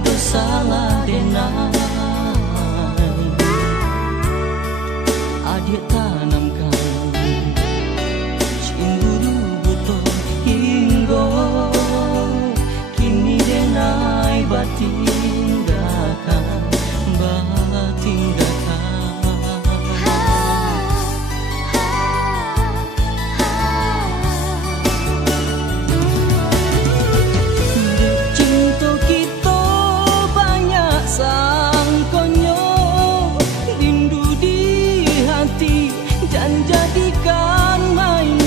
aduh salah denai adik tanamkan cemburu buto hingga kini denai batinggalkan jadikan mainan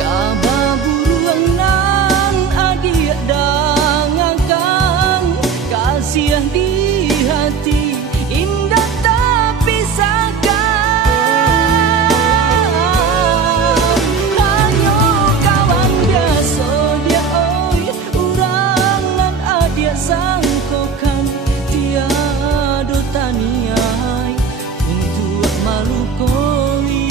kabar buruan nan adik dangakan kasih di hati indah tak pisahkan hanya kawan biasa dia oi urang nan adik sangkokan tiada taniai malu koi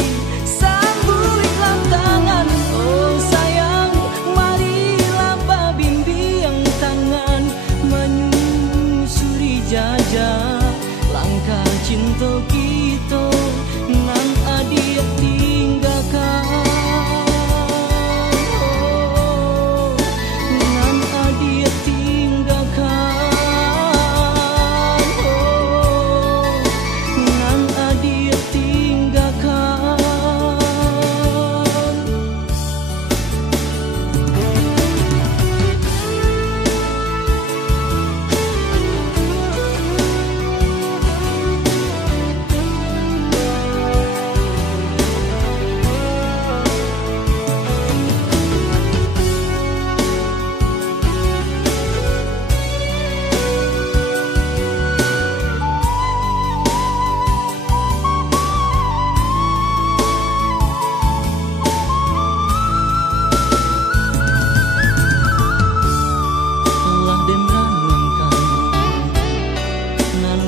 sambutlah tangan oh sayang marilah babimbiang tangan menyusuri jajah langkah cinta kita nan adik tinggalkan oh, nan adik tinggalkan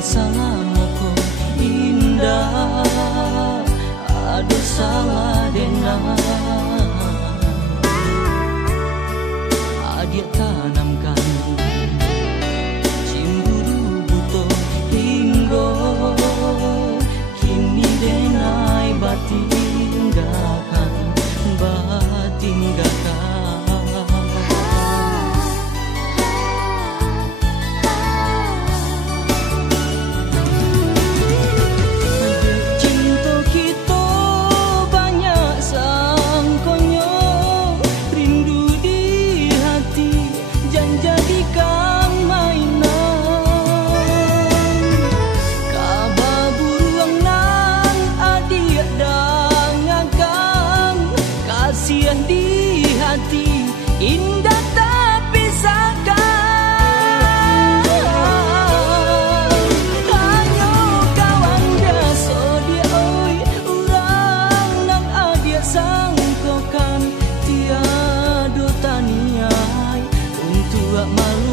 salamku indah aduh salah denai adik tanamkan cemburu buto hingga kini denai batinggalkan di hati indah tak pisahkan hanya kawan biasa dia oi urang nan adik sangkokan tiada taniai untuk malu